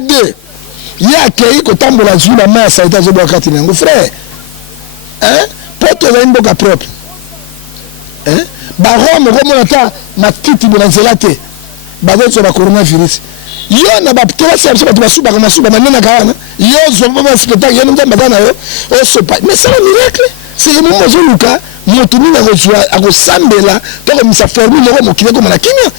de deux. Il y a accueilli que tant que la joue la main ça a été joué à Katinango frère. Hein? Pour te une boca propre. Hein? Baron me remonta ma petite bonanzelate. Baron sur la coronavirus. Yo na ba ptela c'est absolument tu vas souba comme souba maintenant kana. Yo zo ba spectacle yo nda madana yo. Oh c'est pas mais c'est un miracle. C'est le moment où Luka moto ni na rejoa a ko sambela to comme ça ferme le mo kile comme la kimia.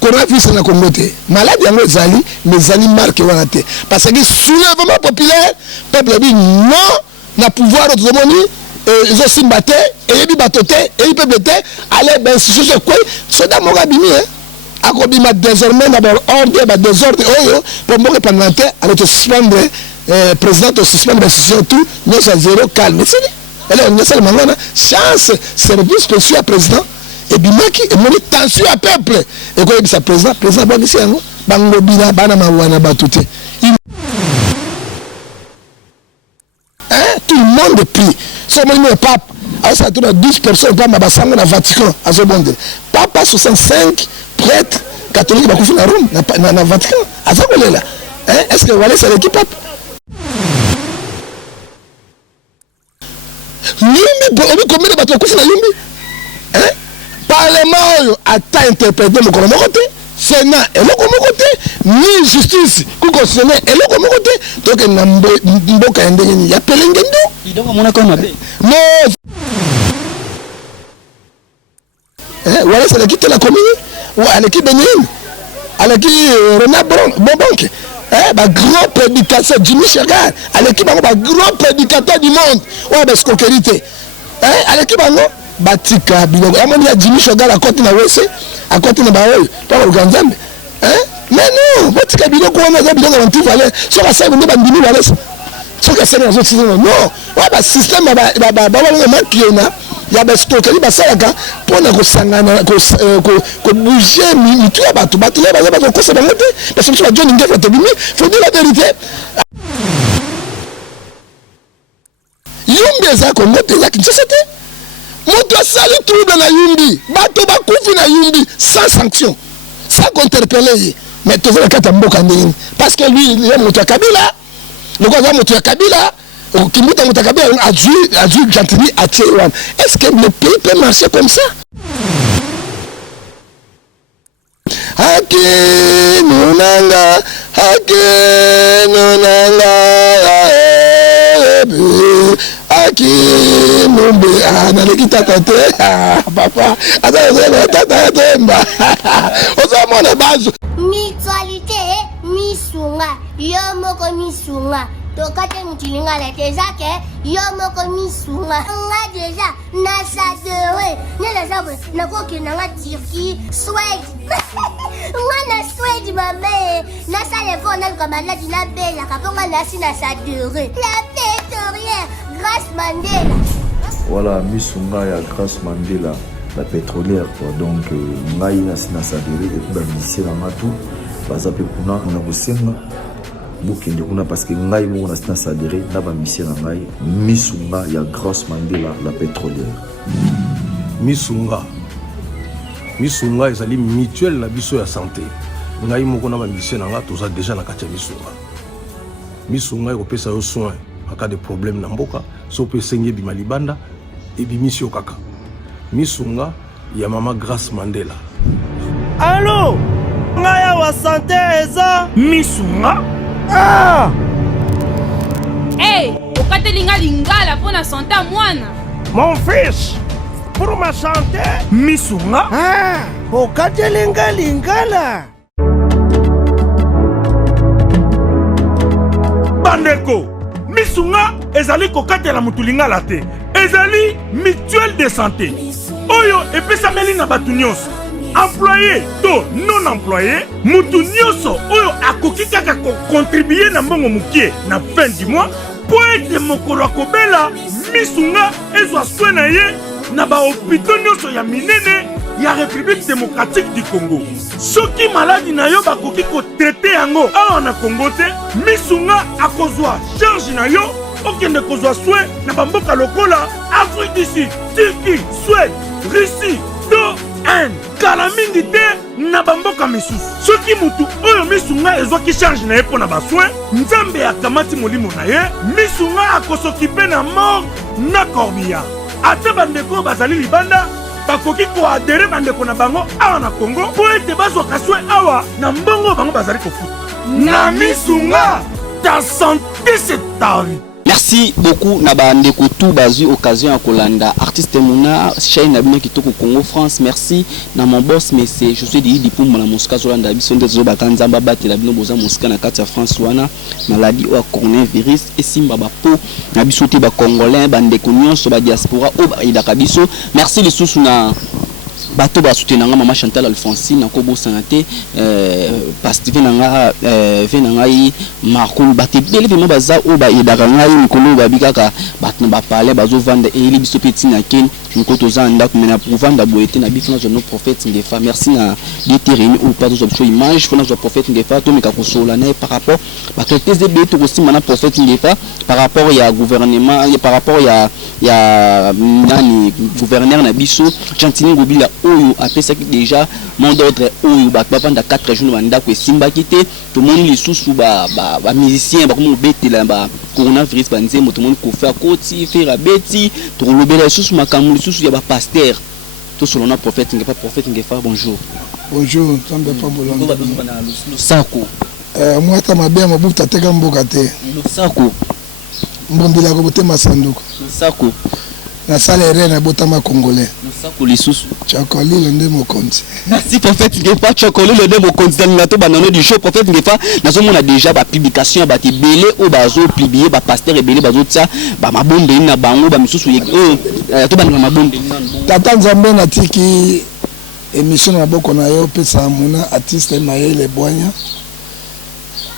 Coronavirus na communauté malade yango ezali mais ezali marque wana te parce que soulèvement populaire peuple bi non na pouvoir de moni ils ont simbaté et bi batoté et peuple te aller ben c'est quoi soda mo gabimi akobima désormais na ordre ba désordre oyo pour mo pendant à te suspendre président de suspendre la session tout mais à zéro calme c'est elle est seulement chance service spécial président et bimaki et mon tension à peuple et quoi ça président bon ici hein bango bina bana mawana batute tout le monde prie ce moment pape à ça tourne 12 personnes pas mabasango na Vatican à ce monde papa 65 prêtres catholiques ba kufuna Rome na Vatican à ça là est-ce que voilà c'est l'équipe pape yumbi combien de bateaux kufuna yumbi hein Parlement a interprété mon côté, Sénat et le côté, ni justice, constitutionnel et le côté, donc Mboka y a Pelengendo. Il doit mon accord ma non. Voilà, c'est l'équipe de la commune, ou à l'équipe Benin, à l'équipe Renat Bonbanque, grand prédicateur Jimmy Chagar, à l'équipe grand prédicateur du monde, ouais, parce qu'on qualité, à l'équipe Batika biloko amoni ya Jimmy Shogal à côté na wese à côté na baoyo pour organiser hein mais non batika biloko wana za biloko antivaleur so ka sa ndeba ndimi wala so ka sa na zo non wa ba système ba makiona ya ba stokeli ba salaka pour na ko sangana ko bouger mitu ya batu ya ba ko se ba mote parce que John Ngefa te bimi faut dire la vérité yumbi za ko mote za kinchesete Moto sali trouble na yumbi, bato bakufi na yumbi sans sanction, sans interpeller. Mais tu veux le mboka ndini parce que lui il est moto Kabila. Le gars moto Kabila, qui moto Kabila a dû gentiment attirer. Est-ce que le pays peut marcher comme ça? Haki nunanga Aki mumbe na lekita tate papa ata tata temba oza mona bazo mutualité misunga yo moko misunga tokate mutilinga la tezake yo moko misunga nga déjà na sadere nela zabo na koki na nga Turquie Suède nga na Suède mame na sale fona comme la dina bella kaponga na si na sadere la pétrolière Grâce Mandela. Voilà, Misunga ya Grâce Mandela, la pétrolière quoi. Donc ngai na sina sadere et ba misi na matu baza pe kuna na bosenga bukende kuna parce que ngai mo na sina sadere na ba misi na ngai Misunga ya Grâce Mandela, la pétrolière. Misunga ezali mutuelle na biso ya santé. Ngai moko na ba misi na nga toza déjà na kati ya Misunga ekopesa yo soin en cas de problème na mboka so pe sengi bima libanda et bimisi o kaka Misunga ya mama Grâce Mandela. Allô ngaya wa santé eza Misunga hey okatelinga lingala pona santé mwana mon fils pour ma santé Misunga okatelinga lingala bandeko Misunga ezali kokatela mutulinga la te ezali mutuelle de santé oyo epesameli na batu nyonso employé to non employé mutu nyonso oyo akoki kaka contribuer na mbongo mukie na fin du mois po ete mokolo akobela Misunga ezwa soin na ye na ba hôpitaux nyonso ya minene ya République démocratique du Congo. Soki maladi na yo bakoki ko traiter yango awa na Congo te Misunga akozwa charge na yo okende kozwa soin na bamboka lokola Afrique du Sud, Turquie, Suède, Russie, to Inde kala mingi te na bamboka misusu soki mutu oyo misunga ezwaki charge na ye mpo na basoin nzambe akamati molimo na ye misunga akosokipe na mort na corbillard ata bandeko bazali libanda bakoki koadere bandeko na bango awa na Congo po ete bazwaka soin awa na mbongo bango bazali kofuta na misunga ta santé c'est ta vie. Merci beaucoup Nabande Koutou Bazu occasion à Kolanda artiste Mouna chaîne Nabina qui toque au Congo France. Merci na mon boss mais c'est je suis dit pour mon mosca Zolanda bison des Zobakanza Babati la bino boza mosca na kati ya France wana maladie au coronavirus et simba ba po na bisoté ba congolais bande nyonso ba diaspora o ba ida kabiso. Merci les sous na bato ba soutenir maman Chantal Alphonsine na kobo santé pasteur nanga venanga yi makulu bate bele vraiment baza o ba yedaka ngai mikolo ba bikaka bato ba parler bazo vendre et li biso petit na ken nkoto za ndako mena pour vendre boete na bifuna zo no prophète Ngefa. Merci na déterminer ou pas zo image funa zo prophète Ngefa to meka kosola na par rapport ba quelques ébé to aussi mana prophète Ngefa par rapport ya gouvernement par rapport ya nani gouverneur na biso Chantini Ngobila oyo apesaki déjà mon d'ordre oyo ba panda 4 jours banda ko simba kité tout le monde les sous ba musicien ba comme betela ba coronavirus banze moto monde ko faire koti faire beti to lobela sous makamuli sous ya ba pasteur tout selon na prophète Ngefa bonjour. Bonjour, tombe pas bolongo. Sako. Moi ta mabia mabuta teka mboka te. Sako. Mbombila ko bote masanduko. Sako. Na sala rena botama congolais. Sako lisusu. Chakoli le ndemo konti. Merci prophète Ngefa chakoli le ndemo konti dans la to banano du show prophète Ngefa nazo mona déjà ba publication ba te belé o bazo publier ba pasteur belé bazo tsa ba mabonde na bango ba misusu to banana mabonde. Tata Nzambe na tiki émission na boko na yo pesa mona artiste Maël Boanya.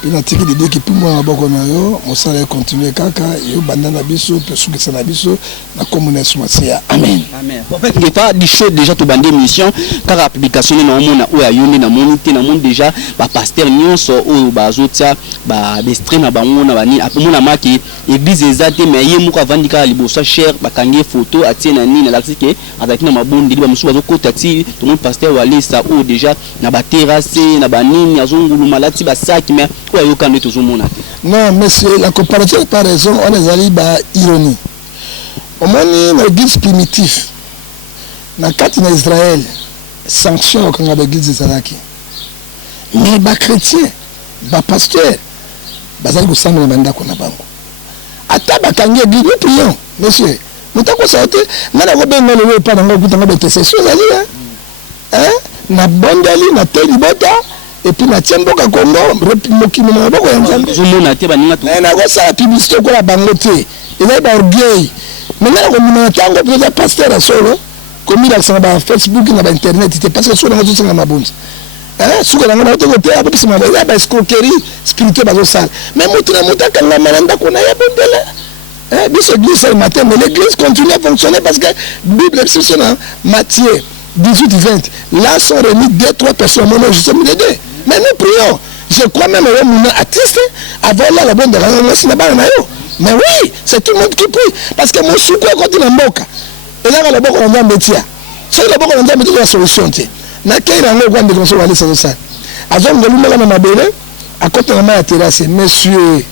Pina tiki de deux qui pour moi boko na yo mo sala continuer kaka yo bandana biso pesu que ça na biso na commune somasia amen amen prophète Ngefa di show déjà to bande émission car la publication na mona o ya yonde na monité na monde déjà ba pasteur nyonso o bazotia ba stream na bango na bani apomona maki église ezate mais yemuka vandika libosa cher ba kange photo atie na nini na laxike avec na mabondi ba musu bazo kota ti to mon pasteur wa Lesa o déjà na ba terrasse na ba nini azongulu malati ba sac mais non, monsieur, la comparaison par raison, on est allé à ironie. Au moins, l'église primitive, dans le cadre d'Israël, sanction quand on a l'église d'Israël. Mais les chrétiens, les pasteurs, ils ont semblé à qu'on a bango. À table, quand nous prions, monsieur, nous avons sorti, nous avons pas de c'est sûr, na bondeli na telibota et puis na tiemboka Congo mokimo na boko ya nzambe zomona te baninga to na ko sa publicité ko la bangote eza ba orgueil mais na ko mona tango peut pasteur à solo comme il a sur Facebook na internet c'était parce que solo na zo na mabonzi suka na ngona to te apo pisima ba escroquerie spirituelle bazo sala mais mutu na mutaka na malanda ko na ya bondela biso église ce matin mais l'église continue à fonctionner parce que Bible exceptionnelle Matthieu 18-20, là sont réunis 2-3 personnes, je sais les deux. Mais nous prions. Je crois même que nous artistes, avant là, la bonne de la mais oui, c'est tout le monde qui prie. Parce que mon soukou est contre la boca. Et là, la boca, on a un métier. C'est la boca, on a un métier de la solution. Na kei na ngo kwande konso wale ça. Azon ngoluma na mabele, à côté de la terrasse, monsieur.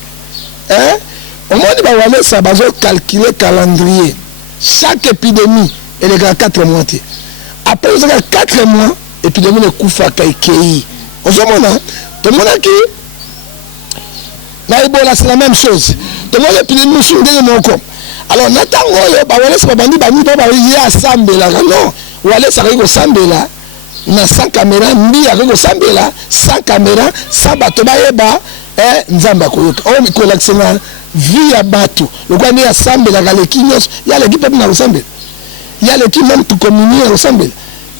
Au moins, il va aller ça, bazo calculer calendrier. Chaque épidémie, elle est à 4 mois. Après 4 mois, épidémie de Koufa Kaikei. Au moment, tout le monde a qui c'est la même chose. Tout le monde épidémie de mon corps. Alors, Nathan, ça va bandi, il y a Sambela. Non, ou aller ça arrive au Sambela. Na 100 caméras, mbi avec au Sambela, 100 caméras, 100 bateaux, Nzamba Koyoka. Oh, mais collectionneur, vie à bateau. Le quoi, il y a Sambela, il y a l'équipe de Sambela. Il y a l'équipe même pour communier ensemble.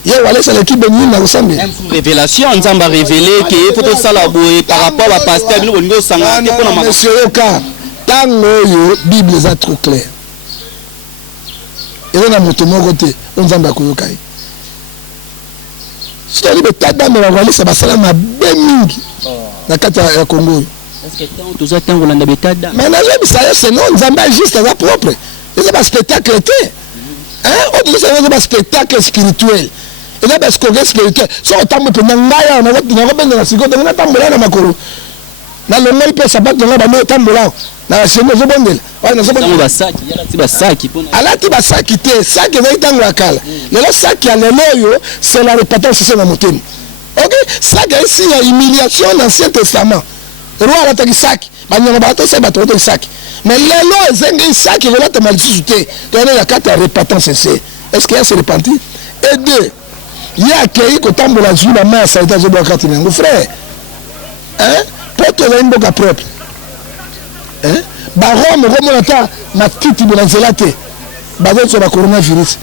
Il y a l'équipe de communier ensemble. Révélation, nous avons révélé que faut tout ça là par rapport à pasteur nous on s'engage pour la monsieur Oka. Tant que Bible est trop clair. Et on a mon tomo côté, on s'en va koyoka. Si on dit que tada me va ça va ça ma bemingi. Na kata ya Congo. Est-ce que tant tout ça tant on a betada. Mais na ça c'est non, nous avons juste à propre. C'est un spectacle. On dit que c'est un spectacle spirituel. Et et là parce que spirituel so tambo pe ngaya na benda na sikoto na tambola na makolo na le mai pe sabat na ba tambola na sema zo bondela na zo bondela basaki yala ti basaki pona alati basaki te saki na itango akala lelo saki ya lelo yo c'est la répétition c'est na motema. OK, saki ici il y a humiliation dans l'Ancien Testament. Roi alataki saki banyama bato c'est bato to saki mais lelo ezengi saki vela te malsusute to na kata répétition c'est est-ce qu'il y a se repentir et deux il y a accueilli que tambola zu na main ça était zo bakati ngo frère hein poto la mboka propre hein barom remonata na titi de la zelate bazo sur la coronavirus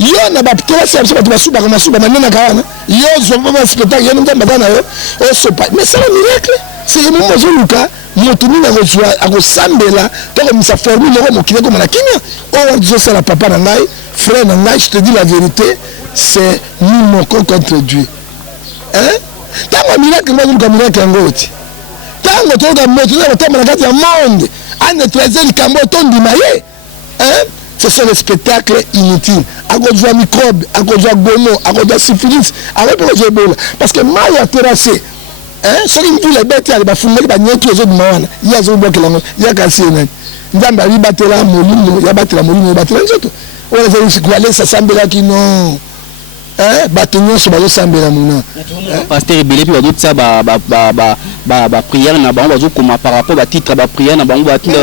yo na baptela c'est ba suba kama suba manena kana yo zo ba spectacle yo ndamba kana yo o so pas mais c'est un miracle c'est le moment où Luka motuni na rejoa akosambela to comme ça ferme le mo kile comme na kimia o zo ça la papa na ngai frère na ngai je te dis la vérité c'est nous moquons contre Dieu hein tango miracle mo Luka miracle ngoti tango to ga motuni na tamba na kati ya monde ane trazer le cambo tondi maye hein ce sont les spectacles inutiles à cause de microbes à cause de gono à cause de syphilis avec le Ebola parce que mal a terrassé hein so qui vous les bêtes ya ba fungeli ba nyetu ezo mawana ya zo bokela ngo ya kasi na ndamba li batela molimo ya batela molimo batela nzoto wala za usiku wale sa sambela kino hein batonyo so bazo sambela muna pasteur Epeli puis bazo tsa ba prière na bango bazo koma par rapport ba titre ba prière na bango ba titre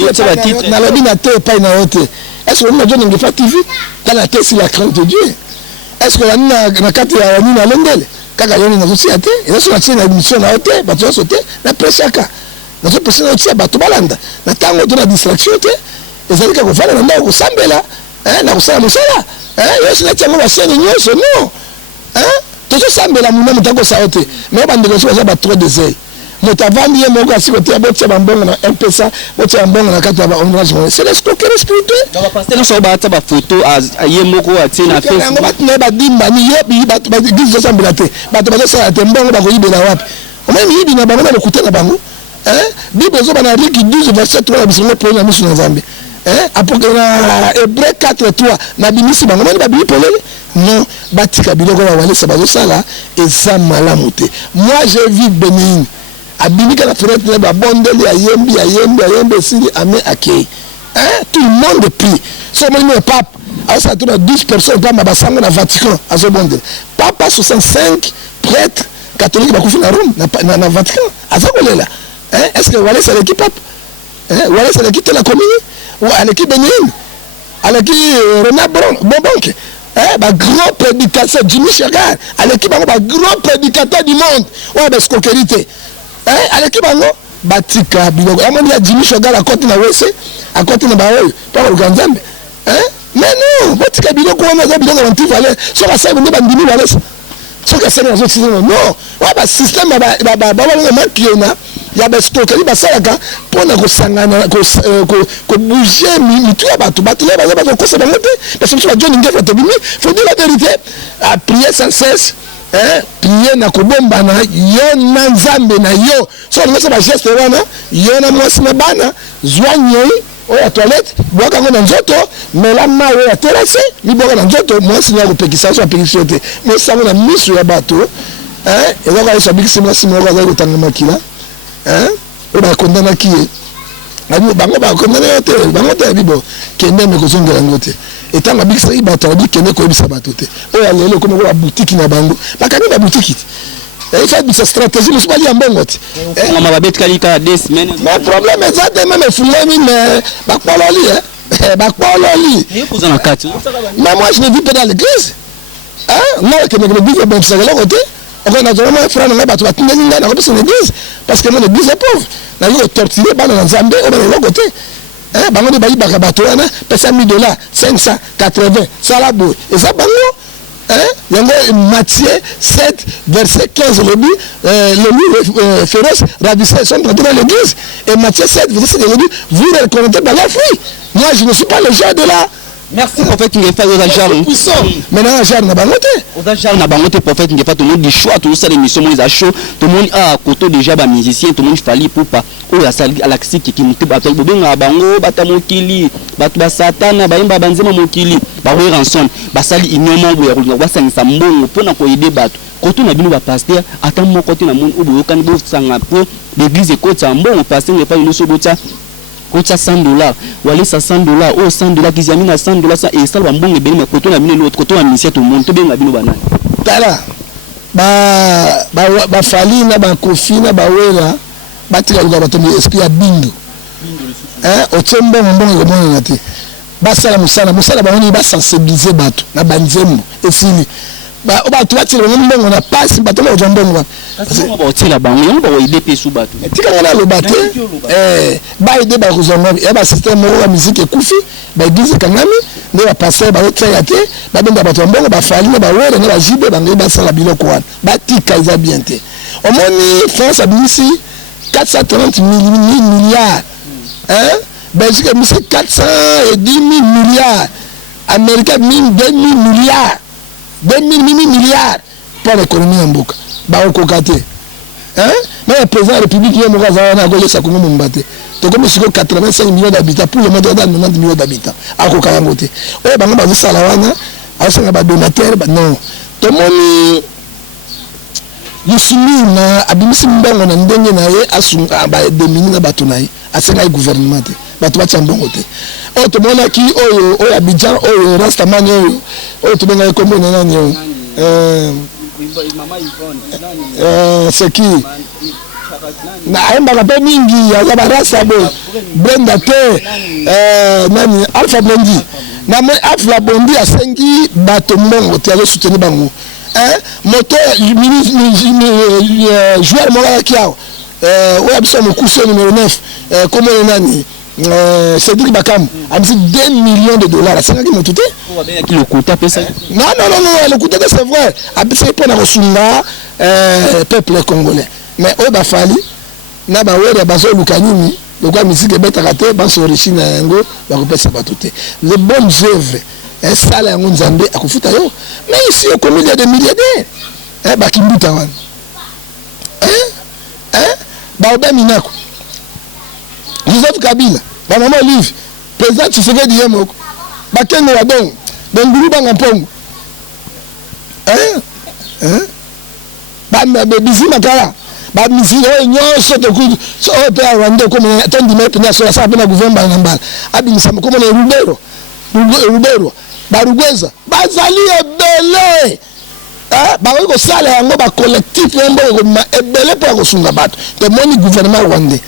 yo tsa ba titre na lobi na te pa na hote est-ce que on a donné Ngefa TV dans la tête sur la crainte de Dieu est-ce que na kati ya ni na lendele kaka yoni na société et so na tsena émission na hote ba tso sauter na presaka na so personne na tia ba to balanda na tango de la distraction te ezali ka ko fala na ndako sambela na kusala musala yesu na tia ngo basene nyoso no to so sambela muna mutako sa hote mais ba ndeko so ba trop désert motavandi ye moko asikote abotia bambongo na mpesa botia bambongo na kata ba omrage c'est l'escroquerie spirituelle donc pasteur no so ba ta ba photo ye moko atie na Facebook ngo batne ba dimba ni yobi ba gizo sambela te ba to ba so ate mbongo ba ko yibela wapi o même yibi na bango na kutana bango bible zo bana liki 12 verset 3 bisingo po na misu na Nzambe apoke na Hébreux 4:3 na bimisi bango mani ba bibi polele non batika biloko ba wale sabazo sala eza malamu te moi je vis béni abimika la fenêtre ba bondeli ayembi sili ame akei tout le monde prie so moi pape ça tourne 12 personnes pas ma basango na Vatican azo bondeli papa 65 prêtres catholiques ba kufi na Rome na Vatican aza kolela est-ce que wale c'est l'équipe pape wale c'est l'équipe de la commune ou à l'équipe Benin à l'équipe Bonbanque ba grand prédicateur Jimmy Chagar à l'équipe ba grand prédicateur du monde ouais parce que qualité à l'équipe bango batika biloko amoni ya Jimmy Chagar à côté na wese à côté na baoyo pas le Nzambe mais non batika biloko wana za biloko anti valeur so ka sa ba ndimi valeur so ka sa na zo tsino non ouais ba système ba wala makiona ya ba stokeli ba salaka pona ko sangana ko bouger mitu ya bato le ba ko se ba mote parce que so John Ngefa te bimi faut dire la vérité à prier sans cesse prier na kobomba na yo na Nzambe na yo so ngasa ba geste wana yo na mwasi na bana zwanyei o ya toilette boka ngo na nzoto mais la mayo ya terrasse mi boka na nzoto mwasi na ko pekisa so pekisa te mais sango na misu ya bato eza ka so bikisi mwasi mo ka ko tanga makila o ba kondana kiye bango ba kondana te bango te bibo kende me ko zonga ngote etanga bikisa ibato abi kende ko bisa bato te o ya lelo ko ko boutique na bango bakani ba boutique il fait une stratégie mais pas lié mbongo te on m'a babet kalika 2 semaines mais problème est ça de même fulemi mais bakpololi bakpololi et vous en quatre mais moi je ne vis pas dans l'église moi que me l'église ben c'est là côté on a vraiment frère na bato batinde ninga na côté l'église parce que mon église est pauvre na yo torturer bana na Nzambe on est là côté bango de bayi baka bato wana pesa $1000 580 salabo et ça bango yango Matthieu 7 verset 15 le livre féroce ravissés sont entrés dans l'église et Matthieu 7 verset 15 vous les reconnaissez par leurs fruits moi je ne suis pas le genre de Merci Prophète Ngefa oza genre puissant. Maintenant genre na bangote. Oza genre na bangote Prophète Ngefa tout le monde dit choix tout ça l'émission les a chaud tout le monde a koto déjà ba musicien tout le monde fali poupa oyo asali alaxi qui muté ba to bobenga bango bata mokili batu ba satana ba imba banzema mokili ba we ranson ba sali inyoma bo ya kulinga ba sangisa mbongo pona ko aider batu koto na bino ba pasteur ata mo koto na monde obo yokani bo sanga po l'église kota mbongo pasteur Ngefa ino so bota kocha $100 wale sa $100 o $100 kizamina $100 et ça va mbongo beni koto na bino l'autre koto na ministère tout monde to benga bino banani tala ba fali na ba kofi na ba wela batika luka bato esprit ya bindo otembo mbongo ko mona te basala musala ba oni ba sensibiliser bato na banzembo esili ba bato batile mbongo na passe bato na mbongo kasi ba otela bango yango ba idp sous bato tika ngana lo bato ba ide ba kuzonga ba système ya musique ekufi ba église kangami ne ba passer ba otela te ba benda bato mbongo ba fali na ba wela na ba jibe ba ngi ba sala biloko wana batika iza bien te omoni France abimisi 430 milliards. Belgique a mis 410 milliards. Amérique a mis 2000 milliards. 2000 milliards pour l'économie en boucle. Bah, au cocaté. Mais le président de la République, il y a un peu de 85 millions d'habitants pour le monde de 90 millions d'habitants. À Kokayangote. Oui, bah, on va dire ça là, on donateur, non. Tout le monde. Yusumi na abimisi mbongo na ndenge na ye asunga ba domini na bato na ye asenga gouvernement te bato ba chambongo te o to mona ki oyo Abidjan oyo Rastaman oyo to benga kombo na nani mama Yvonne c'est qui na aimba ka pe mingi ya ba rasta bo Brenda te nani Alpha Bondi na mo Alpha Bondi asengi bato mbongo te azo soutenir bango Moto joueur Mola Kiao ouais absolument mon coussin numéro 9 comment on nani Cédric Bakam a mis 2 millions de dollars c'est ça qui m'a tout qui le coûte après ça non le coût c'est vrai après c'est pour la resunga peuple congolais mais au bafali na ba wera bazo lukanini le quoi musique beta raté ba so richi na ngo ba ko pesa batuté les bonnes œuvres ça là on zambé akufuta yo mais ici au combien de milliardaires ba kimbuta wan ba oba minako Joseph Kabila ba maman Olive président Tshisekedi yemoko ba kengo wa don ngulu ba ngampongo ba bizi makala ba misile nyonso to ku so pe rwanda ko me tondi me pena so sa pena gouvernement ngambala abi misama ko me Rubero barugweza bazali ebele ba ko sala yango ba collectif yango ko ebele pour ko sunga bato te moni gouvernement rwandais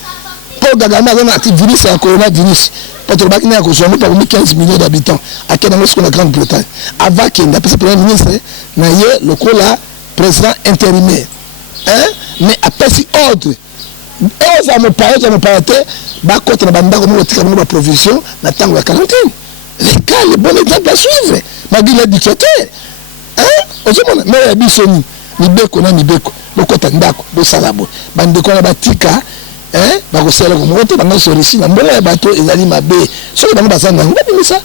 pour gagana na virus ya coronavirus pour to bakina ko zomo pour 15 millions d'habitants à quel moment la Grande-Bretagne avant qu'il n'a pas premier ministre na ye le cola président intérimaire mais après si ordre oza mo parate ba contre banda ko mo tika mo ba provision na tango ya quarantaine les gars, les bons exemples à suivre. Malgré les dictateurs. Mais bisoni, ni beko na ni beko. Boko tandako, bo salabo. Bande ko na batika, ba ko sala ko moto banga so risi na mbona bato ezali mabe. So banga basana ngabi misa.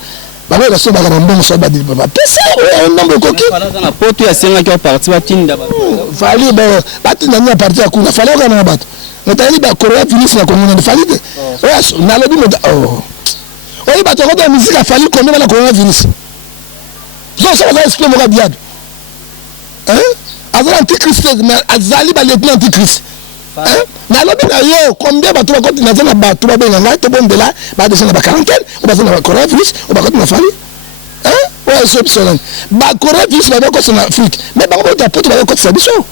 Ba ba so banga mbongo so ba di ba. Pesa o ndambo koki. Fala na poto ya senga ki parti wa tinda ba. Fali ba batinda ni parti ya kuna fala kana bato. Notali ba coronavirus na kongo na fali de. Na lobi mo oui, bah, tu as la musique a fallu combien dans le coronavirus. Ça va expliquer mon diable. Avant l'antichrist, mais Azali va l'être l'antichrist. Na lobi na yo combien ba tu vas continuer na ba tu vas bien na to bon de là ba descendre ba quarantaine ou ba na coronavirus ou ba continuer na fali. Ouais, c'est absolument. Ba coronavirus ba ko na Afrique. Mais ba ko ta pote ba ko sa biso.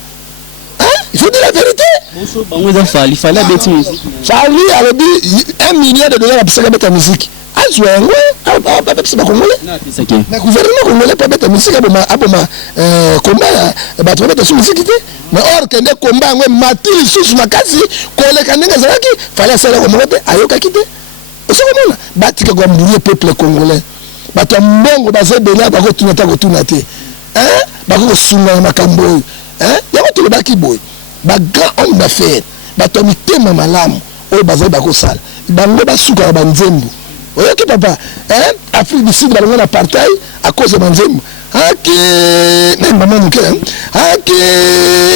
Il faut dire la vérité. Il fallait bêter musique. Fali a dit $1 million pour ça bêter musique. Azouengo, c'est pas congolais. Le gouvernement congolais peut mettre musique à Boma, combat, bah tu vas mettre sur musique. Mais or que les combats, matil sous ma case, collègue Kanenga Zaki, fallait ça le remonter, ayoka quitter. C'est comment là? Batika Gambouye peuple congolais. Bata mbongo bazé bela bako tunate. Bako sunga makambo. Yako tout le baki boy. Ba grand homme d'affaires. Bato mitema malamu. O bazé bako sala. Bango basuka banzembo. oyoki papa Afrique du Sud balonga apartheid à cause de Manzembo haki na maman muke haki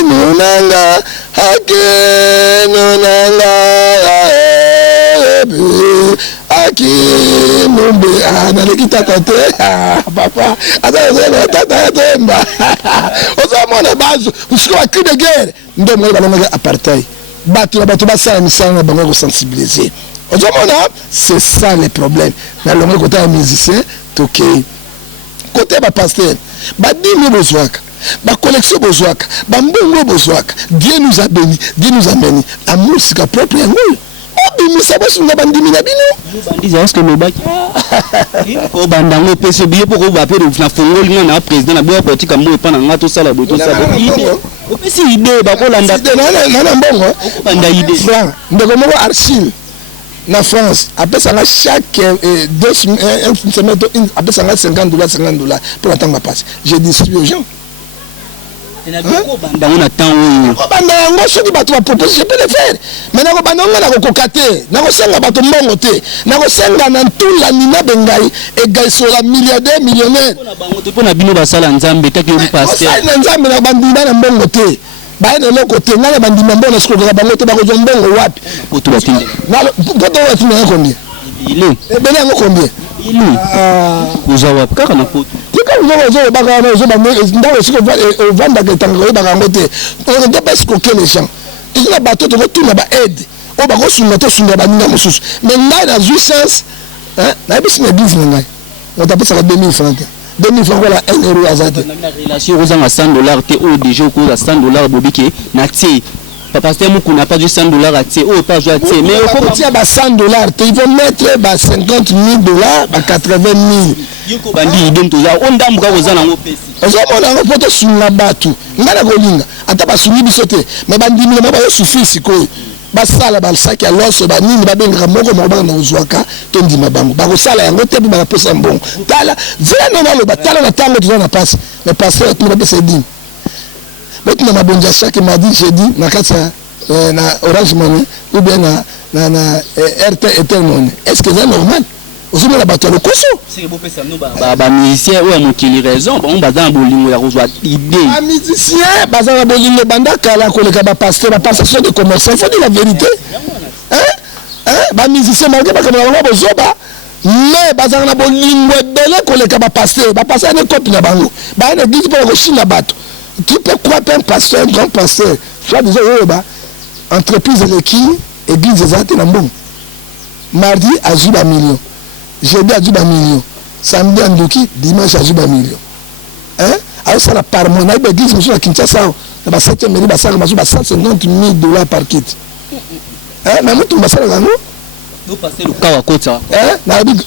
nunanga haki numbe na lekita tate papa ata tata temba ozomona bazo usiko wa cri de guerre ndo mo balonga apartheid bato basala misala na bango sensibiliser. C'est ça le problème. Mais le côté musicien, ok. Côté pasteur, dîme bozouaka, collection bozouaka, mbongo bozouaka. Dieu nous a bénis, Dieu nous a bénis. Amour c'est propre à nous. Mais ça va sur la bande mina bino. Bandi est-ce que Loba ko bandango pese biye pour ko bape na fongo linga na président na boya politique mo pa na ngato sala boto sa idée. O pesi idée ba ko landa na mbongo. Banda idée. Ndeko mo Archil. Na France, après ça, chaque 2 semaines, après ça, $50 pour attendre ma passe. Je distribue aux gens. Je peux le faire. Mais bah non côté na bandi mambo na siko ka bango te ba ko zombongo wapi poto batinde na poto batinde na combien il est bele ngo combien il est uzawa kaka na poto tika uzawa ba ka na uzawa ndawo siko vanda ke tango ba ka ngote on ne pas ko que les gens ils na bateau de tout na ba aide o ba ko sunga to sunga ba ninga mususu mais na na jouissance na bis na business ngai on t'a payé 2000 francs 2000 francs voilà 1 euro azate la relation aux $100 te au déjà au à $100 bobike na tie papa c'est mon n'a pas du $100 à tie au pas jouer à tie mais faut partir à $100 ils vont mettre ba $50,000 ba 80,000 yoko bandi idem to za on ndambuka kozana ngo pesi ozomona ngo poto sunga batu ngana kolinga ata basungi bisote mais bandi mi ba yo suffisi ko basala balsaki ya loso banini babengaka moko moko na uzwaka tondima bango bakosala yango te ba pesa mbongo tala zela nona loba tala na tango tozana passe mais pasteur tu ba pesa dîme mais na mabonja chaque mardi jeudi na kata na Orange Money ou bien na RTL Money est-ce que c'est normal ozomona la bato ya lokoso c'est beau pesa no ba musicien ou mokili raison bon bazana bolingo ya kozwa idée ba musicien bazana bolingo banda kala koleka ba pasteur de commerçant faut dire la vérité ba musicien malgré ba kamera bozoba mais bazana bolingo ebele koleka ba pasteur ne copie na bango ba na église pour ko china bato tu peux croire un pasteur un grand pasteur soit déjà ba entreprise qui église ezate na mbongo mardi azuba million jeudi à 1 million, samedi à Ndoki, dimanche à 1 million. Alors ça la par mois, na église monsieur à Kinshasa, na 7e mairie ba ça $150,000 par kit. Mais moi tout ba ça ngano. Do passer le kawa kota.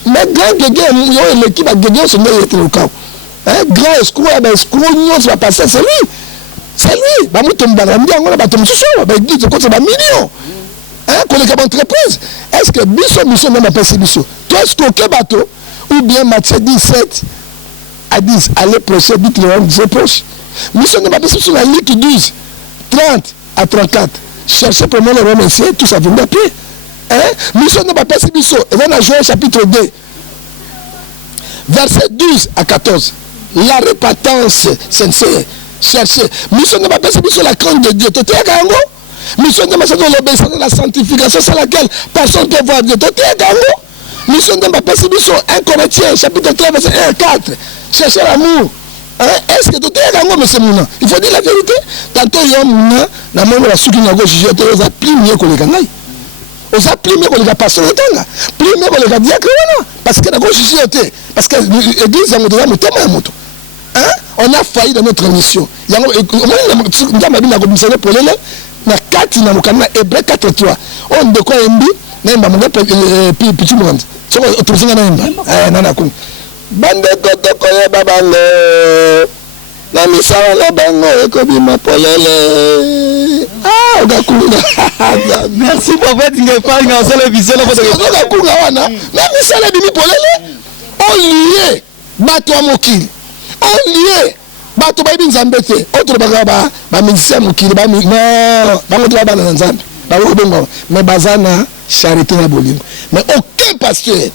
Mais grand gege yo l'équipe a gege so ndé le kawa. Grand escroc ba escroc nyo va passer c'est lui. C'est lui. Ba mutu mbala ndango na ba to mususu ba église ko ba million. Collègue entreprise, est-ce que biso même appelle biso? Toi est-ce que bateau ou bien Matthieu 17 à 10 allez procès vite le rendre très proche. Mission ne pas sur la ligne 12 30 à 34. Cherchez pour moi le remercier tout ça vient d'appeler. Mission ne pas passer biso et va dans Joël chapitre 2 verset 12 à 14. La repentance sincère. Cherchez. Mission ne pas passer biso la crainte de Dieu. Toi gango mission de l'obéissance de la sanctification, c'est laquelle personne ne peut voir Dieu. Mission de Mbappé, 1 Corinthiens, chapitre 3, verset 1 à 4. Cherchez l'amour. Est-ce que tout est gango, monsieur Mouna? Il faut dire la vérité. Tantôt, il y a Mouna, dans le monde de la souki, on a plus mieux que les Gangaï. On a plus mieux que les pasteurs, plus mieux que les diacres, parce que la gauche, parce que l'église, on a failli dans notre mission. Na kati na mukana Hébreu 4:3 on de quoi embi nemba munga petit monde soko otuzinga nemba nana kun bande ko yeba bango na misala na bango ko bima polele ogakunga merci prophète Ngefa ngazala vision na ogakunga wana na misala bimi polele on lié bato mokili on lié bato ba binzambe te autre bagaba ba musicien mukili ba no bango to ba na nzambe ba ko bongo mais bazana charité na bolingo mais aucun pasteur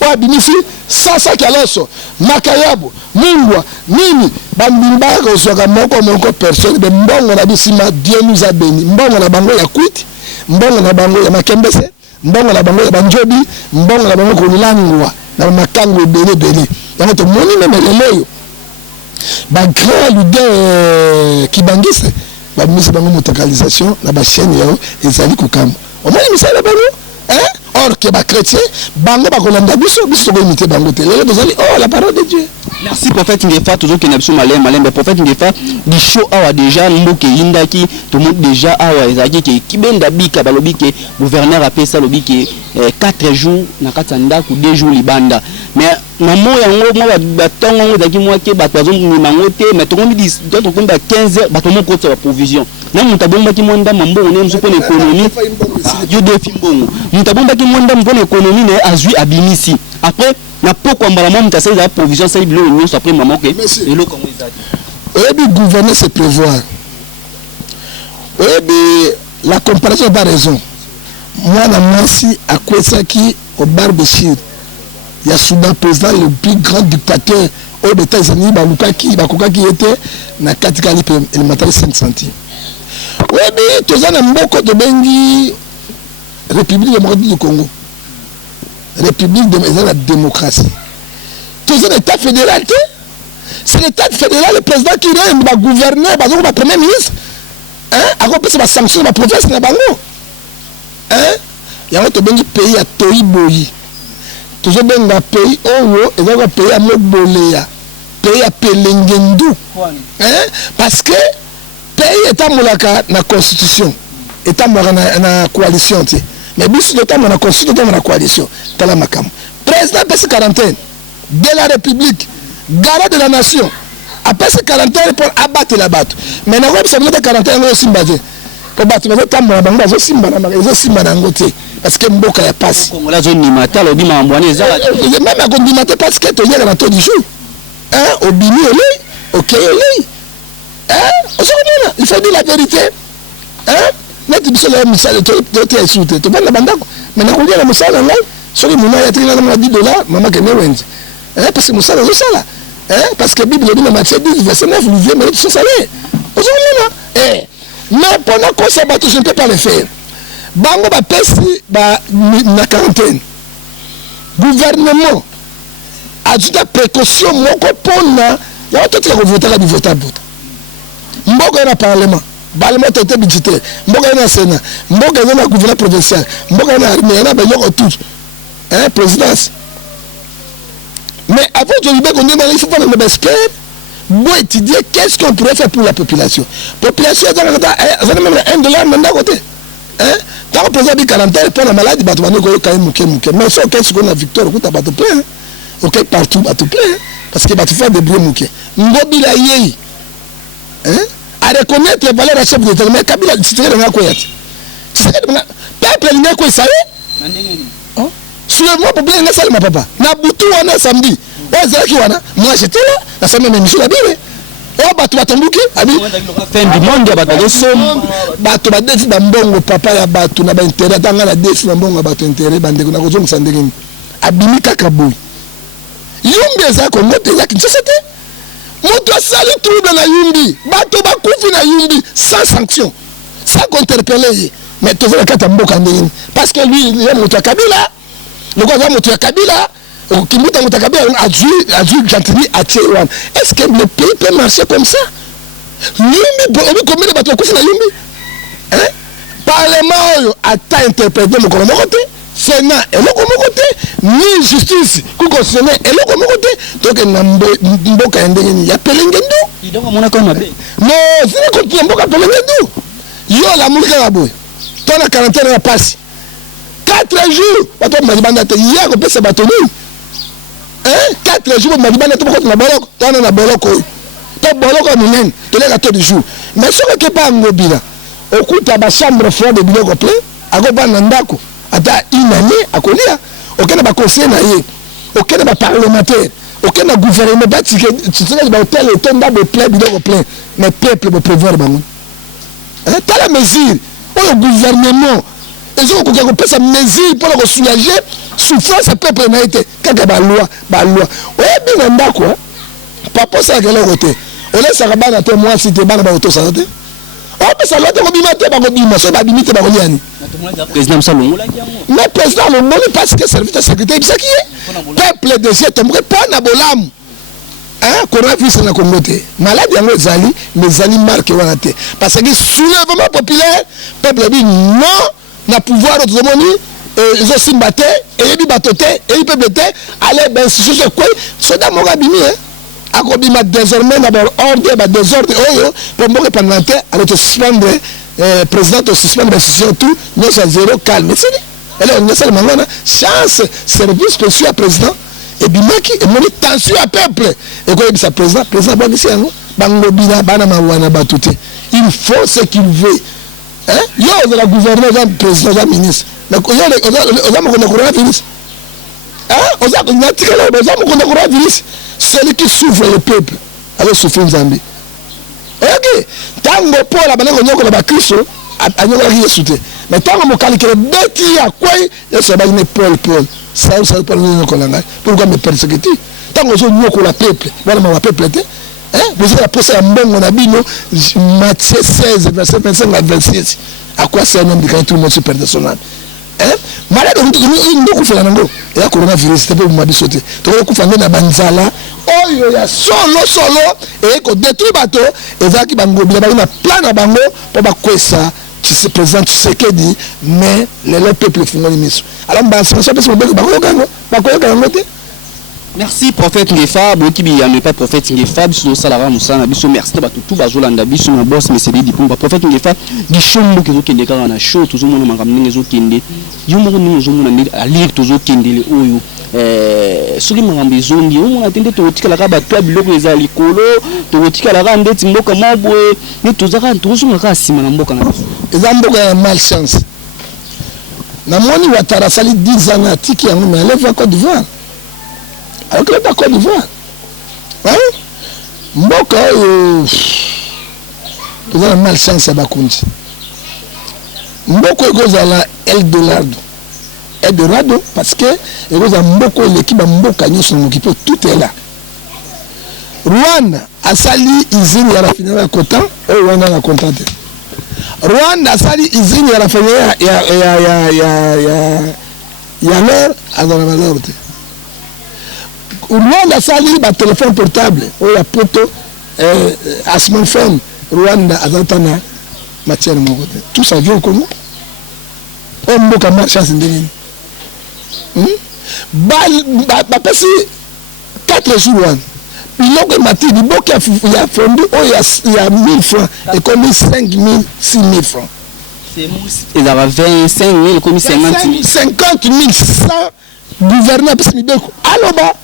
oyo abimisi 100 kialoso makayabo mungwa nini bambimbaka kozwaka moko personne be mbongo na bisima Dieu nous a béni mbongo na bango ya kwiti mbongo na bango ya makembese mbongo na bango ya banjobi mbongo na bango kolangwa na makango ebele yango tomoni meme lelo grand leader kibangise bamisi bango motokalisation na bachaîne yao ezali kokamba omoni misala bango or que ba chrétien bango ba kolanda biso ko imiter bango te lelo tozali la parole de Dieu. Merci prophète Ngefa toujours que nabiso malem mais prophète Ngefa di show awa déjà mboke yindaki to mo déjà awa ezaki ke kibenda bika balobi ke gouverneur a pesa lobi ke 4 jours na katanda ku 2 jours libanda mais na mo yango mo ba tongo ngo daki mo ke bato zo mango te mais to ngomi 10 d'autres komba 15 bato mo ko sa provision na mutabomba ki monda mambo ne mzuko na économie yo defi mbongo mutabomba ki monda mbona économie ne azui abimisi après na poko mbala mo mutasa za provision ça bilo union so après maman ke et lo comme ça dit gouverner c'est prévoir la comparaison n'a pas raison moi na merci à Kwesaki au Barbechir il y a Soudan président le plus grand dictateur aux États-Unis balukaki bakokaki était na katikali le matériel 5 centimes. Oui, mais tu as un mot de Bengi, République démocratique du Congo. République de la démocratie. Tu as un État fédéral. C'est l'État fédéral, le président qui est le gouverneur, le premier ministre. À quoi peut-se sanctionner la province de Bango? Il y a un pays à Toïboyi. Tu as un pays où il y a un pays à Mobolea. Pays à Pelengendu. Parce que pays est amolaka na constitution est amolaka na coalition ti mais biso de temps na constitution na coalition tala makam président passe quarantaine de la république garant de la nation après ce quarantaine pour abattre la batte mais na web ça veut dire quarantaine aussi mbaje pour battre mais tambola bango zo simba na mazo simba na ngote parce que mboka ya passe kongola zo ni mata lo bima mbwane za même à condimate parce que to yela na to du jour obini oli OK oli il faut dire la vérité. Mais tu sais, le message de tes sous, tu vas la bande. Mais on dit la message là, sur les moulins, il y a $10, maman qui est parce que message est ça là. Parce que la Bible dit dans Matthieu 10, verset 9, vous devez mériter son salaire. Mais pendant qu'on s'est battu, je ne peux pas le faire. Bango va passer la quarantaine. Gouvernement a dû la précaution, mon copain, il y a tout qui a voté la votable. Mboka na parlement parlement était budgétaire mboka na sénat mboka na gouvernement provincial mboka na armée na bayoko tout présidence mais avant de libérer qu'on il faut pas le respect pour étudier qu'est-ce qu'on pourrait faire pour la population ça même $1 mandat côté quand on présente 40 ans pour la maladie bato bano ko quand même mais ça qu'est-ce qu'on a victoire ko ta bato plein OK partout bato plein parce que bato faire des bruits mouké ngobila yei à reconnaître les valeurs à chef de l'État. Mais Kabila, tu sais, il y a quoi? Tu sais, peuple, il y a quoi ça? Sur le mois, pour bien, il y a ma papa. Nabutu, on a samedi. Moi, j'étais là. La semaine, même, je suis là-bas. Oh, bah, tu vas tomber. Fin du monde, bah, tu vas défi d'ambongo, papa, ya bah, tu n'as pas intérêt. Dans la défi d'ambongo, bah, tu as intérêt. Bande, on a besoin de s'endéguer. Abimi Kakabou. Yumbi, ça, comme moi, tu as qui c'était? Moto sali trouble na yumbi bato bakufi na yumbi sans sanction sans interpeller mais tu veux kata mboka ndini parce que lui il est moto Kabila le gars moto Kabila qui moto Kabila a dû gentiment attirer est-ce que le pays peut marcher comme ça yumbi combien de bato bakufi na yumbi parlement a ta interprété mon côté Sénat et le côté ni justice constitutionnelle et le côté donc mboka ndenge ya Pelengendu donc on a comme non c'est contre mboka Pelengendu yo la mulika la boy ton la quarantaine la passe 4 jours bato mazibanda te ya ko pesa bato ni 4 jours mazibanda te ko na boloko ton na boloko to boloko munene to le 4 jours mais ce que pas ngobila okuta ba chambre froide de biloko plein akoba na ndako ata une année à Kolia, aucun n'a conseil naïe, aucun n'a parlementaire, aucun n'a gouvernement bâti que tu sais que l'hôtel est tombé de plein bidon plein, mais peuple peut prévoir bango. T'as la mesure, le gouvernement, ils ont qu'on peut sa mesure pour le soulager, souffrance peuple na été kaka ba loi oyebi na ndako papa ça kele côté on laisse bana te moi si te bana ba auto santé on ça l'autre ko bima te ba ko bima so ba bimite ba ko liani président salongo la yango mais président le moni parce que service de sécurité ça qui est peuple de jet tomber pas na bolam hein coronavirus na Congo te malade yango ezali mais zali marque wana te parce que soulèvement populaire peuple dit non na pouvoir de moni ils ont simbaté et ils batoté et ils peuvent être aller ben c'est quoi soda mo gabimi hein akobima désormais d'abord ordre ba désordre oyo pour mo pendant alors te suspendre président de suspendre décision tout nous à zéro calme c'est elle on essaie mangana chance service spécial à président et bimaki et mon tension à peuple et quoi ça président ba ici yango bango bina bana mawana batuté il faut ce qu'il veut hein yo la gouverneur le président le ministre mais on a coronavirus hein on a coronavirus celui qui souffre le peuple alors souffrir Zambie ok tango pour la bana ko la bakristo anyoka ki yesu mais tango mo calculer beti ya kwai yesu ba ne Paul ça pas nous ko langa pourquoi me persécuter tango zo nyoko la peuple wala ma peuple te hein vous avez la poste ya mbongo na bino Matthieu 16 verset 25 à 26 à quoi c'est un homme de tout le monde super personnel hein malade ndo kufela nango ya coronavirus te pe mabiso te to ko kufanga na banzala oyo ya solo et ko détruire bato ezaki bango bila ba na plan na bango pour ba kwesa qui se présente ce que dit mais le peuple fingoli miso alors ba ça peut se ba ko gango te. Merci prophète Ngefa boki bi yane pas prophète Ngefa biso salara musana biso merci ta batu ba zolanda biso na boss mais c'est dit pour prophète Ngefa di shombo ke zo kende ka na show to zo mona mangamne zo kende yumo ni zo mona ni a lire to zo kende le oyo soki mangambe zongi o mona tende to tikala ka ba to biloko ezali kolo to tikala ka ndeti mboka mabwe ni to zaka to zo maka sima na mboka na biso ezamboka ya malchance na moni watara sali 10 ans atiki yango mais elle va Côte d'Ivoire. Alors que la Côte d'Ivoire, hein? Mboka, vous avez malchance à Bakundi. Mboka, vous avez Eldorado, parce que vous avez Mboka, l'équipe Mboka, nous sommes occupés, tout est là. Rwanda a sali usine ya raffinerie ya Kotan, et Rwanda a contenté. Rwanda a sali usine ya raffinerie ya l'heure à la valeur. Rwanda sali ba téléphone portable ou la poto à smartphone Rwanda azatana matière moko tout ça vient comment on mboka ma chance ndeni ba pesi 4 jours wan biloko mati biboka ya fondu o ya 1000 francs et comme 5000 6000 francs il a 25 000 comme 50 000 100 gouverneur pesi bibeko aloba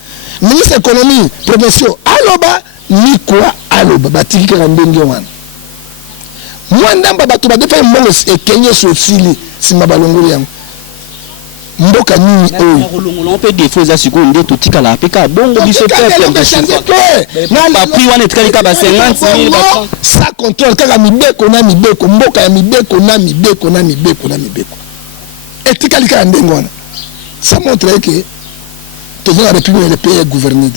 ministre économie provinciaux aloba ni quoi aloba batiki ka ndenge wana mwandamba bato ba defa mbongo e kenye so fili sima balongoli yango mboka nini oyo on peut défaut za seconde to tikala apeka bongo biso peuple na prix wana etikali ka ba 50 000 ça contrôle kaka mibeko na mibeko mboka ya mibeko na mibeko na mibeko na mibeko etikali ka ndenge wana ça montre que dans la République le pays est gouverné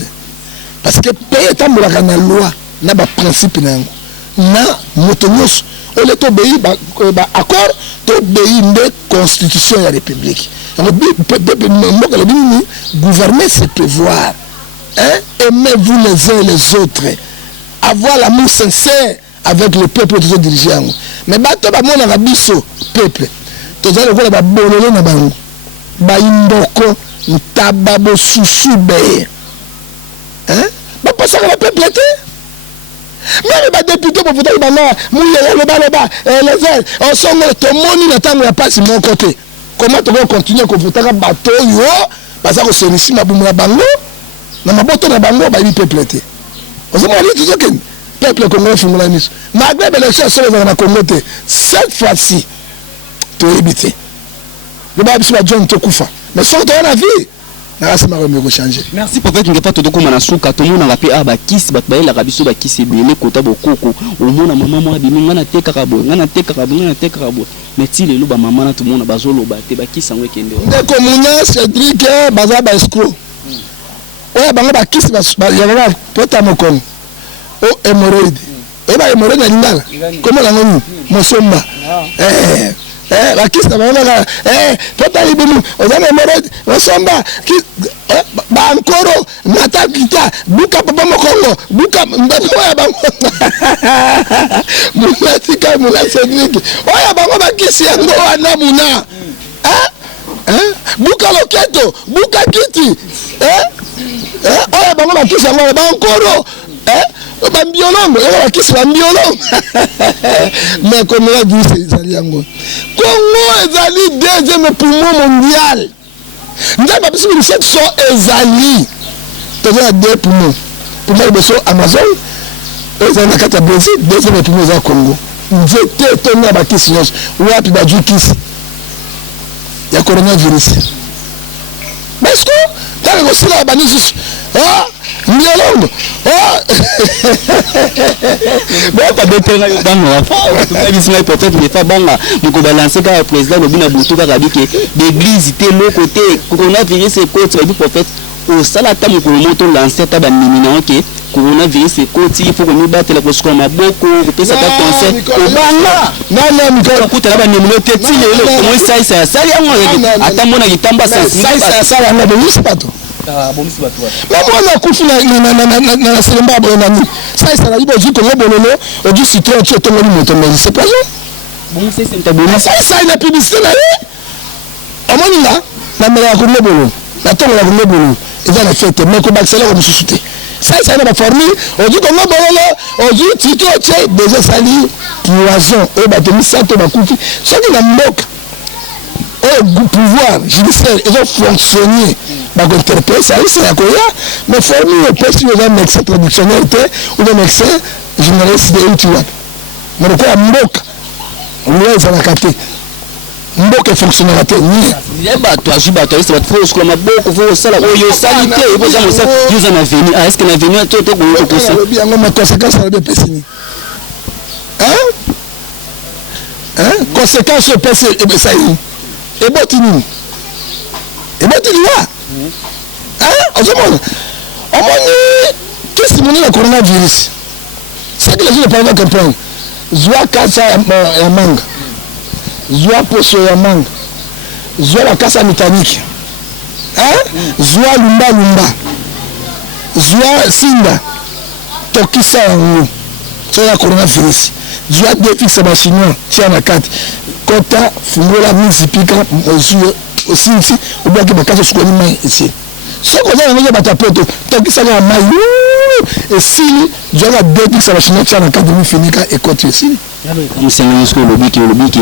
parce que le pays est en la loi na ba principe na motonos on est obéi ba accord to obéi de constitution de la République gouverner c'est prévoir hein aimez-vous les uns les autres avoir l'amour sincère avec le peuple de dirigeants mais bato ba mona biso peuple to za ko ba bololo na bango ba imboko ntababo susube hein ba passa la peuple même ba député pour voter bana mouya loba les ailes on sont to moni na tango ya passe mon côté comment tu vas continuer ko voter ka bato yo baza ko serisi mabumu na bango na maboto na bango ba bi peuple te on se mari tout que peuple congolais fungula miso malgré l'élection sur na Congo te cette fois-ci to éviter le ba biso ba John Tokufa mais sans dans la vie nakasima ko changer. Merci prophète Ngefa toko mana suka to mona rapé aba kisi bat baela rabiso ba kisi belé kota bokoko o mona mama mo abi ngana teka kabo ngana teka kabo meti lelo ba mama na to mona bazo loba te ba kisi ngwe kende ndeko muna Cédric baza ba escroc oya bango ba kisi ba yaba pota mokono o hémorroïde ba hémorroïde na lingala comment la ngoni mosomba la kisi na bango pota libunu ozana hémorroïde mosomba ba ankoro nata kita buka papa mokongo buka mbapo ya bango munatika muna Cédric oya bango ba kisi yango wana muna buka loketo buka kiti oya bango ba kisi yango ba ankoro bambiolongo ya kisi bambiolongo mais comme on a dit c'est ezali yango Congo ezali deuxième poumon mondial nzambe abisi biso so ezali toza deux poumons poumon beso Amazon ezali na kati ya Brésil deuxième poumon za Congo nzete tona bakisi nyonso wapi bajwi kisi ya coronavirus parce que tant que cela bani juste Miolongo bon pas de terrain dans la fa bisina peut-être il fa banga moko balancer ka président lobina butu ka rabike l'église té le côté coronavirus et contre le prophète au salata moko moto lancer ta ba minina OK coronavirus et contre il faut que nous battre la cause comme boko pesa ta concert au banga non mikolo kuta ba nimelo teti lelo comment ça yango ata mona kitamba ça na bonus pato bonus bato mais moi kufu na selemba bonani ça ça la libre du Congo bololo au du citron tu es moto mais c'est pas bon c'est ta bonus ça la publicité là omoninga na mela ko lebolo na tongo la lebolo et dans la fête mais ko baxela ko mususuté ça na formule au du Congo bololo au du citron tu es déjà sali poison et ba demi santo ba kufi ça qui na mboka au pouvoir judiciaire ils ont fonctionné bah interpréter ça c'est la Koya mais formule au poste de un médecin traditionnel ou un médecin généraliste de Utiwa mais quoi mboka loi za la kate mboka fonctionnera ni bato c'est votre fausse comme beaucoup faut ça la yo salité et vous avez ça vous en avez est-ce que na venir tout ko ça bien ma conséquence de pessini conséquence PC et ben ça y et botini wa qu'est-ce que c'est le coronavirus c'est que les gens ne peuvent pas comprendre zoa kasa ya manga zoa poso ya manga zoa la kasa métallique zoa lumba zoa sinda tokisa yango c'est la coronavirus zoa défi ça chinois tiens na kati kota fungola mizipika ozuo osinti obaki bakaso sukoni mai ici soko za ngenge batapoto tokisa na mai esili joga défi ça chinois tiens na kati mifinika ekoti esili Msenge nsko lobi ki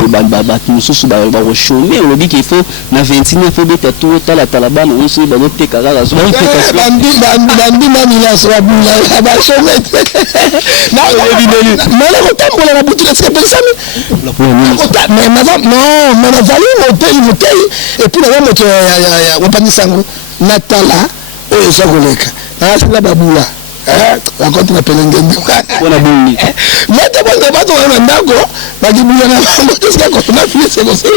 ba mususu ba chômer lobi ki faut na 29 faut beta tout tala bana on se ba te kala zo bandi mami la so ba chômer na mais le temps la boutique c'est pas ça mais madame non mais na vali motel et puis la moto ya wapani sango natala o ezogoleka na sala babula la contre la pelengende bona boni mete bonga bato na ndako bakibuya na moto ska ko na fille c'est comme ça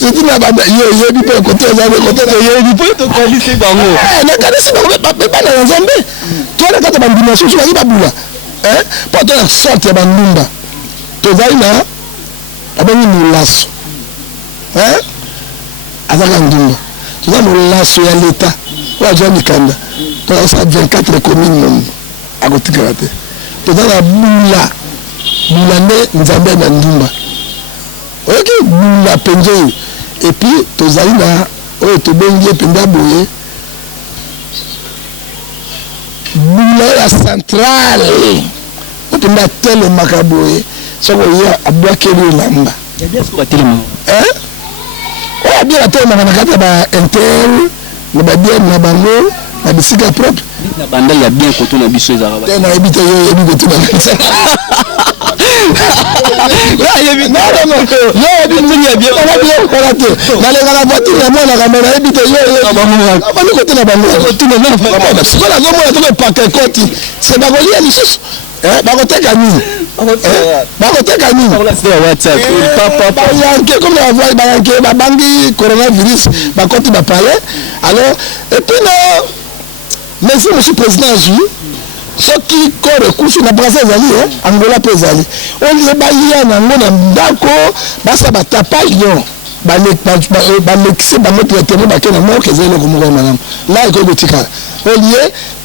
c'est une banda yo bi pe côté za côté yo bi pe to kalisi bango na kalisi bango ba na nzambe to na kata bandima so ba babula po to na sorte bandumba to zaina abani mulaso azaka ndumba to za mulaso ya leta wa jani kanda to ça 24 communes à côté karaté to za na bula ne nzambe na ndumba OK bula penje et puis to zaina o to bengi penda boye bula la centrale o penda tele makaboye soko ya abwakeli lamba ya bien ce tele o bien la tele na kata ba intel na ba bien na bango na bisika propre na banda ya bien koto na biso ezaka ba na ebite yo ebi koto na Alors, et puis mais si monsieur président a joué, ce qui recours sur la brasse Angola pesali. On dit baïa n'angola ndako, basa batapage non. Balexé bamoto terrain bakena mo kezelo ko mo manam. Là iko botika. On dit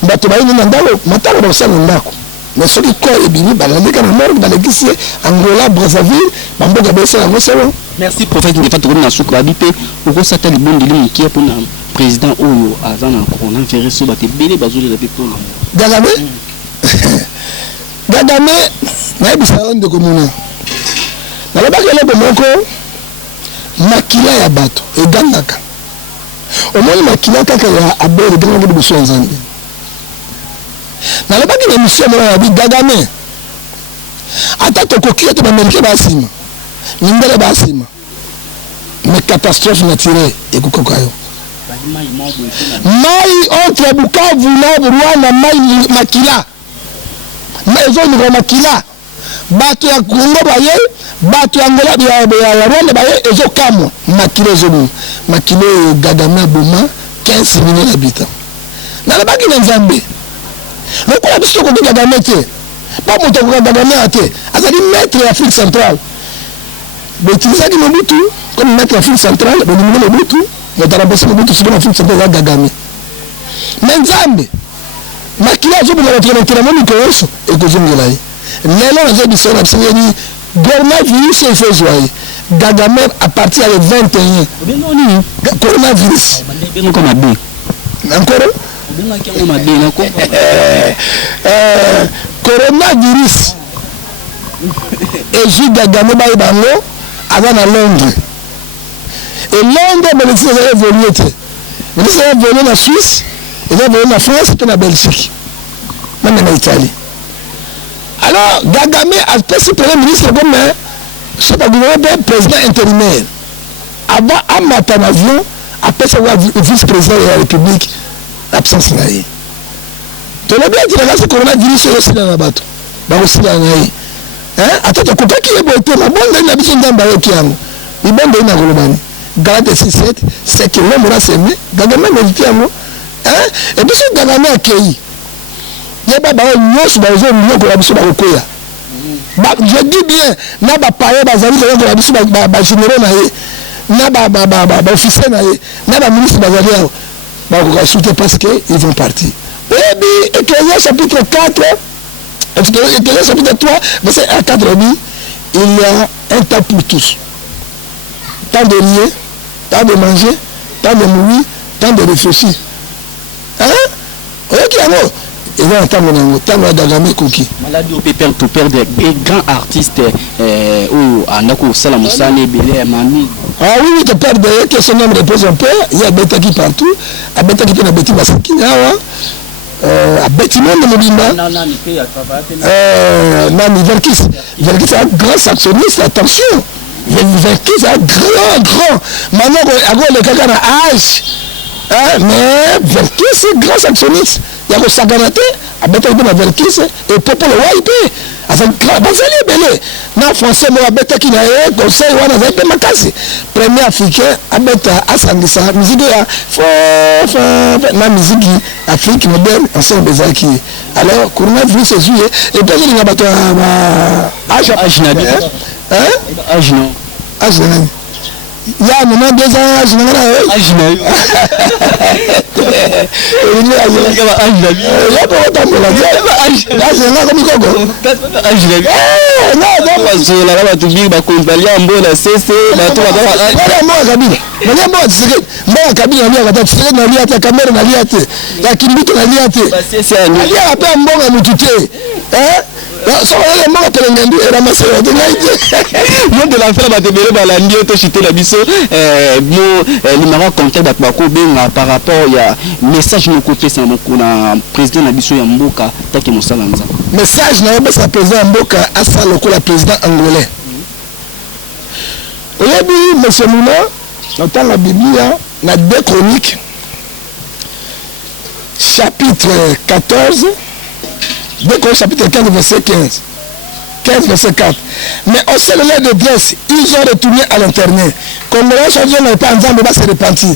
bato baïna ndako, matalo ba sana ndako. Mais ce qui corps est bini balandika na mort balexé Angola Brazzaville, bamboka besa ngo selo. Merci prophète Ngefa Contre na suku babipe oko sata libondi limuki pour na président oyo azana coronavirus so bate belé bazoli répéter na Gadame na bisala ndeko mona na lobaka lebo moko makila ya bato egangaka omoni makila kaka ya abere ganga de biso nzambe na lobaka na mission mona ya Gadame ata tokokia te bamerike basima mindele basima mais catastrophe naturelle ekokokayo mai entre Bukavu na Rwanda mai makila maison ni makila bato ya Kongo baye bato ya Angola ya Rwanda baye ezo kamo makila ezo makila Gadame boma 15 millions d'habitants na la baki na Nzambe lokola biso ko Gadame te pas moto ko Gadame ate azali maître ya Afrique centrale betiza di Mobutu comme maître ya Afrique centrale bo ni Mobutu Motarabesi Mobutu sibona Afrique centrale Gadame mais Nzambe makila zo bila retraiter na miko yoso ekozongela yi lelo na zebi sona biseni coronavirus efezwai Gadame à partir de 21 benoni coronavirus bengo comme abé encore benga ki ngoma bé na ko coronavirus et ju Gadame ba bango avant à Londres et Londres mais c'est évolué mais c'est évolué na Suisse et là en France et en Belgique même en Italie. Alors Gadame a passé premier ministre comme ce pas gouvernement président intérimaire avant à matin avion après ça vice-président de la République absence là yi to le bien dire là ce coronavirus aussi dans la bateau ba aussi là yi atata ko kaki ebo te ma bonde na biso ndamba yoki yango ibonde ina golobani Galate 6:7 c'est que l'homme là s'aimé Gadame mérite yango et puis ce Gadame accueilli yeba ba nyos ba zo nyoko la biso ba koya ba je dis bien na ba parler ba zali ko la biso ba généraux na ye na ba officier na ye na ba ministre ba zali ba ko soutenir parce que ils vont partir et puis Ecclésiaste chapitre 4 Ecclésiaste chapitre 3 verset 4 il y a un temps pour tous, temps de lier, temps de manger, temps de mourir, temps de réfléchir. Ok, alors, et là, temps de Gadame Koki. Maladie au pépère, tout père des grands artistes ou Anako Salamoussane, Belé, Mami. Ah oui, tu perds d'ailleurs que son nom repose un peu. Il y a Betaki partout. À Betaki, il y a Betty Basaki. À Betty Monde, Nani Verkis. Verkis est un grand saxoniste, attention. Verkis est un grand. Maintenant, il y a quelqu'un à âge. Mais Verkis est un grand saxoniste. Il y a un Saganate, à Betaki Verkis et Popolo Waipé. Bazali belé na français mo abeta ki na e conseil wana za pe makasi premier africain abeta asangisa musique ya na musique Afrique moderne ensemble bezaki alors coronavirus est joué et puis il y a bato âge na âge non il y a maintenant 2 ans âge na de l'enfer va te bérer balandi auto chiter la biso numéro contact batbako benga par rapport ya message no ko pesa mo kuna président na biso ya mboka take mosala nza message na obesa président mboka asa lokola président angolais. Oyebi monsieur Mouna dans la Bible na 2 Chroniques chapitre 14 2 Chroniques chapitre 15 verset 15 verset 4. Mais au seul lieu de grâce, ils ont retourné à l'internet. Comme les gens n'ont pas ensemble, va se repentir.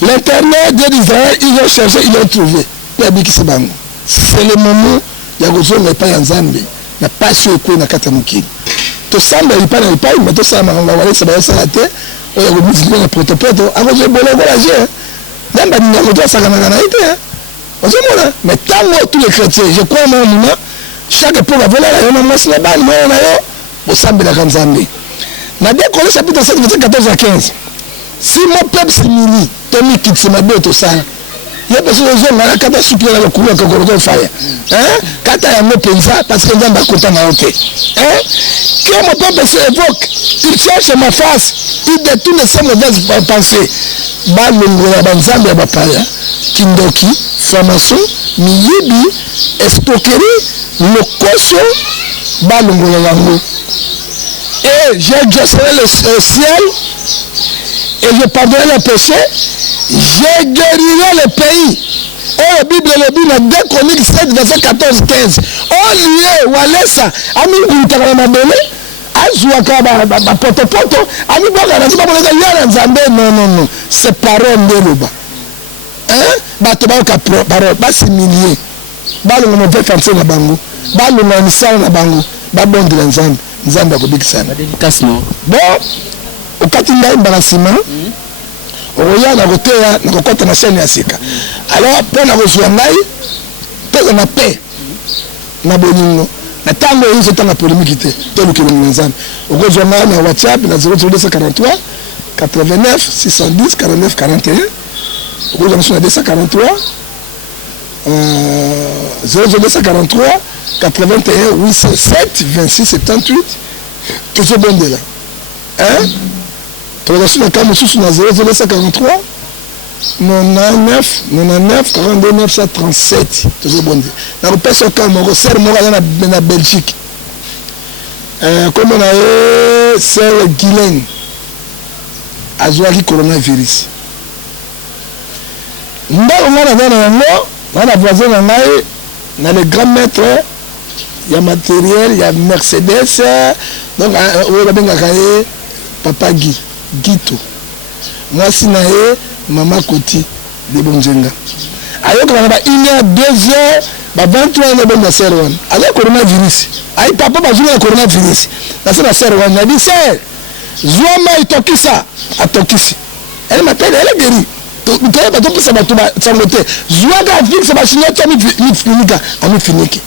L'internet Dieu d'Israël, ils ont cherché, ils l'ont trouvé. C'est le moment où il n'y a pas ensemble. Il n'y a pas su quoi na katamuki. Tout ça, il n'y a pas, mais tout ça, on va voir ça va être la tête. On va vous dire protocole. On va vous voyager. Même pas nous avons ça comme on a été. On se mola. Mais tant que tous les chrétiens, je crois moi moment chaque pour la voler la on masse la balle moi on a yo au sambe la kanzambe. Na 2 Chroniques chapitre 7 verset 14 à 15. Si mon peuple s'humilie, Tommy quitte ce mabé tout ça. Il y a besoin de gens là quand tu supplies la couleur que on faire. Quand tu as un pensa parce que on va content na OK. Que mon peuple se évoque, il cherche ma face, il détourne ses mauvaises pensées. Balongo ya banzambe ya bapaya, kindoki, formation, miyibi, escroquerie, lokoso, balongo ya yango. Et j'exaucerai le ciel et je pardonnerai les péchés, je guérirai le pays. Oh, la Bible le dit dans 2 Chroniques 7 verset 14-15. Oh lié ou Lesa, ami utakana mabele, azuaka ba poto, ami boka na sipa boleza yara nzambe non, c'est parole de Loba. Bato ba ka parole, ba similier. Ba lo mo fait faire na bango. Ba lo na misala na bango, ba bondela nzambe ko bikisana. Dédicace non. Bon, au katinda embarrassement. Oya na koteya na kokota na chaîne ya sika. Alors pour na kozwa ngai pesa na paix na boningo na tango hizo tanga polémique te to lukelo nzambe okozwa ngai na WhatsApp na 0243 89 610 49 41 okozwa na 243 0243 81 807 26 78 tout ce bon de là Transaction de cas sous 0,43 99 42 937. Toujours bon. Dans le pays sur Cameroun, c'est en Belgique. Comme on a c'est Guylaine. Azoari coronavirus. On a voisin dans le grand maître. Il y a matériel, il y a Mercedes. Donc on a bien Papa Guy. Gito moi sinae mama Koti de Bonjenga ayo kana ba 1h 2h ba 23 na bonga serwan avec coronavirus ay papa ba juna coronavirus na sera serwan na dit c'est zoma itokisa atokisi elle m'appelle elle est guérie to ba to pesa ba to ba sangote zuaga fixe ba signata mi finika ami finiki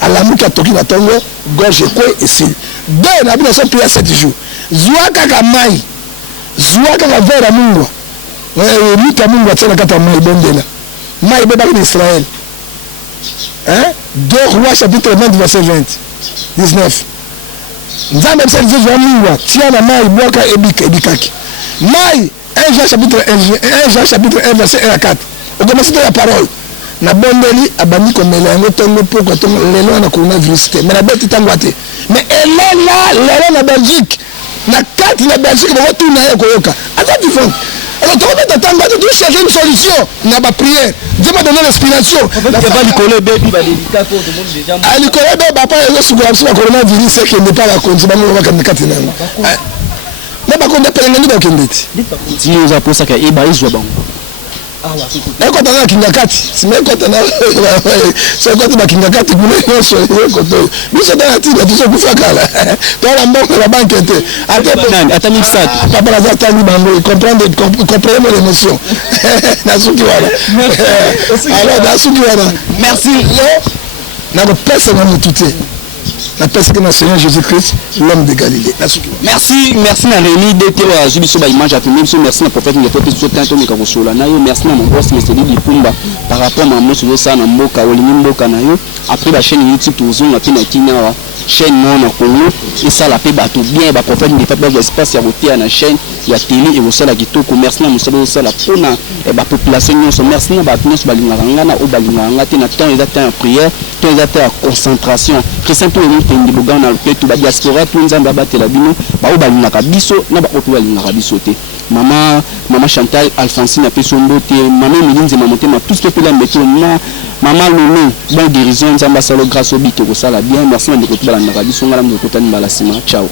alamuka toki na tongo gorge quoi et c'est deux na bien son prière 7 jours zuaga kamai Zouaka la vera mungu. Mika mungu atena kata mai bondela. Mai beba d'Israël. 2 Rois chapitre 20 verset 20. 19. Nzambe msa Jésus mungu tia na mai boka ebikaki. Mai 1 Jean chapitre 1 verset 1 à 4. On commence la parole. Na bondeli abani komela yango tongo poko tongo lelo na coronavirus te. Mais la bête tangwate. Mais elle est là, lelo na Belgique. Na carte la Belgique va retourner à Koyoka. Attends tu fais. Alors tu vas t'attendre tu chercher une solution. Na ba prière. Dieu m'a donné l'inspiration. La va Nicolas baby va dédicace pour tout le monde déjà. Ah Nicolas baby papa il est sous le coronavirus c'est qu'il n'est pas la condition ba va comme carte na. Mais ba konde pele ngani ba kendeti. Continue aux apôtres que eba izwa bango. Eko tana kingakati. Sime ko tana. C'est quoi tu ba kingakati kule yoso yeko to. Biso tana ti tu so kufakala. To la mbongo la banque était. Attends ça. Papa la zata ni bango comprendre l'émotion. Nasuki wala. Alors nasuki wala. Merci. Na ko pesa na mututé. La personne de Seigneur Jésus-Christ, l'homme de Galilée. Merci na Rémi d'été à Jubiso ba image affichée. Merci na prophète Ngefa Contre. Merci na mon boss Mr. Dipumba par rapport à mon sur ça na mboka olingi mboka na yo. Après la chaîne YouTube toujours na pina kinya chaîne non Congo et ça la paix bateau bien ba prophète ne fait pas espace ya côté na chaîne ya télé et aussi la kitoko merci na musala aussi la pona et ba population nyonso merci na ba nyonso balinganga na o balinganga te na temps exact en prière temps exact en concentration Christian tout le monde ndi boga na le tout ba diaspora tout nzamba batela bino ba o balingaka biso na ba oto balingaka biso te maman Chantal Alphonsine a fait son beauté maman Milinze Mamotema tout ce que peut la mettre maman Lolo bonne guérison nzamba salo grâce au bito ko sala bien merci na ndeko to balanga biso ngala mo ko tani balasima ciao.